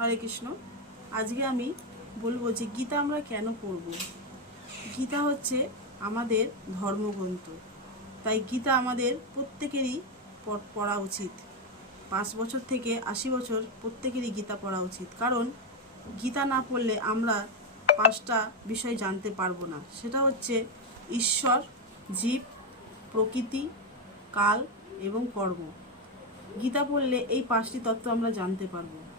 হরে কৃষ্ণ। আজকে আমি বলব যে গীতা আমরা কেন পড়ব? গীতা হচ্ছে আমাদের ধর্মগ্রন্থ। তাই গীতা আমাদের প্রত্যেকেরই পড়া উচিত। পাঁচ বছর থেকে আশি বছর প্রত্যেকেরই গীতা পড়া উচিত। কারণ গীতা না পড়লে আমরা পাঁচটা বিষয় জানতে পারব না। সেটা হচ্ছে ঈশ্বর, জীব, প্রকৃতি, কাল এবং কর্ম। গীতা পড়লে এই পাঁচটি তত্ত্ব আমরা জানতে পারব।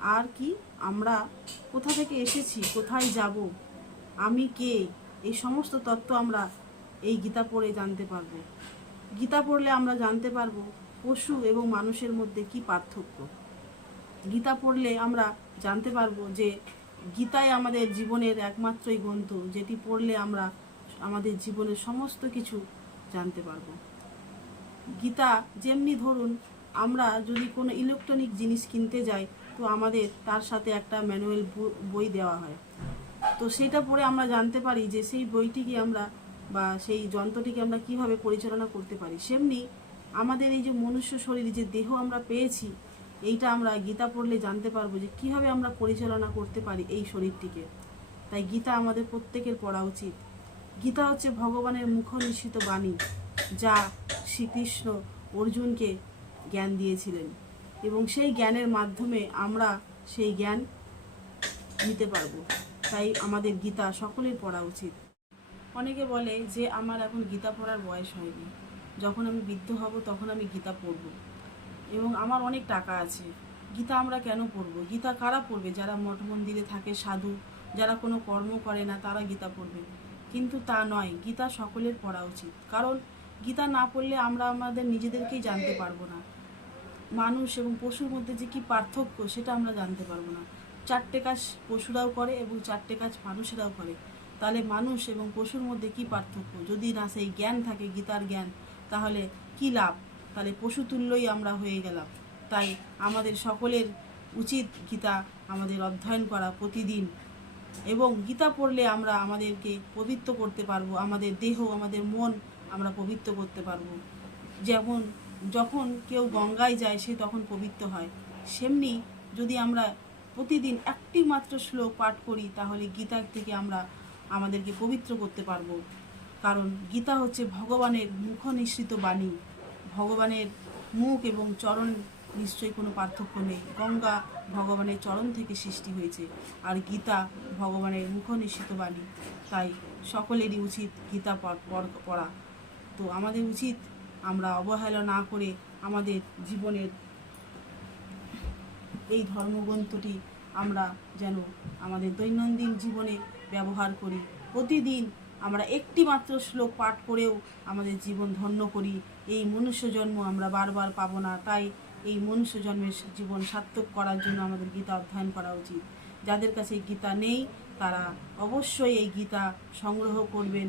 আর কি আমরা কোথা থেকে এসেছি, কোথায় যাব, আমি কে, এই সমস্ত তত্ত্ব আমরা এই গীতা পড়ে জানতে পারব। গীতা পড়লে আমরা জানতে পারব পশু এবং মানুষের মধ্যে কি পার্থক্য। গীতা পড়লে আমরা জানতে পারব যে গীতাই আমাদের জীবনের একমাত্রই গ্রন্থ, যেটি পড়লে আমরা আমাদের জীবনের সমস্ত কিছু জানতে পারব। গীতা যেমনি ধরুন আমরা যদি কোনো ইলেকট্রনিক জিনিস কিনতে যাই, তো আমাদের তার সাথে একটা ম্যানুয়াল বই দেওয়া হয়। তো সেটা পড়ে আমরা জানতে পারি যে সেই বইটিকে আমরা বা সেই যন্ত্রটিকে আমরা কীভাবে পরিচালনা করতে পারি। সেমনি আমাদের এই যে মনুষ্য শরীর যে দেহ আমরা পেয়েছি, এইটা আমরা গীতা পড়লে জানতে পারব যে কীভাবে আমরা পরিচালনা করতে পারি এই শরীরটিকে। তাই গীতা আমাদের প্রত্যেকের পড়া উচিত। গীতা হচ্ছে ভগবানের মুখ বাণী, যা শ্রীকৃষ্ণ অর্জুনকে জ্ঞান দিয়েছিলেন এবং সেই জ্ঞানের মাধ্যমে আমরা সেই জ্ঞান নিতে পারব। তাই আমাদের গীতা সকলের পড়া উচিত। অনেকে বলে যে, আমার এখন গীতা পড়ার বয়স হয়নি। যখন আমি বৃদ্ধ হব, তখন আমি গীতা পড়ব। এবং আমার অনেক টাকা আছে। গীতা আমরা কেন পড়ব? গীতা কারা পড়বে? যারা মঠ মন্দিরে থাকে, সাধু, যারা কোনো কর্ম করে না, তারা গীতা পড়বে। কিন্তু তা নয়, গীতা সকলের পড়া উচিত। কারণ গীতা না পড়লে আমরা আমাদের নিজেদেরকেই জানতে পারব না। মানুষ এবং পশুর মধ্যে যে কি পার্থক্য সেটা আমরা জানতে পারব না। চারটে কাজ পশুরাও করে এবং চারটে কাজ মানুষেরাও করে। তাহলে মানুষ এবং পশুর মধ্যে কি পার্থক্য? যদি না সেই জ্ঞান থাকে, গীতার জ্ঞান, তাহলে কি লাভ? তাহলে পশু তুল্যই আমরা হয়ে গেলাম। তাই আমাদের সকলের উচিত গীতা আমাদের অধ্যয়ন করা প্রতিদিন। এবং গীতা পড়লে আমরা আমাদেরকে পবিত্র করতে পারব, আমাদের দেহ, আমাদের মন আমরা পবিত্র করতে পারব। যেমন যখন কেউ গঙ্গায় যায়, সে তখন পবিত্র হয়। সেমনি যদি আমরা প্রতিদিন একটি মাত্র শ্লোক পাঠ করি, তাহলে গীতা থেকে আমরা আমাদেরকে পবিত্র করতে পারব। কারণ গীতা হচ্ছে ভগবানের মুখ নিঃসৃত বাণী। ভগবানের মুখ এবং চরণ নিশ্চয়ই কোনো পার্থক্য নেই। গঙ্গা ভগবানের চরণ থেকে সৃষ্টি হয়েছে, আর গীতা ভগবানের মুখ নিঃসৃত বাণী। তাই সকলেরই উচিত গীতা পড়- তো আমাদের উচিত আমরা অবহেলা না করে আমাদের জীবনের এই ধর্মগ্রন্থটি আমরা যেন আমাদের দৈনন্দিন জীবনে ব্যবহার করি। প্রতিদিন আমরা একটি মাত্র শ্লোক পাঠ করেও আমাদের জীবন ধন্য করি। এই মনুষ্য জন্ম আমরা বারবার পাবো না। তাই এই মনুষ্য জন্মের জীবন সার্থক করার জন্য আমাদের গীতা অধ্যয়ন করা উচিত। যাদের কাছে গীতা নেই, তারা অবশ্যই এই গীতা সংগ্রহ করবেন।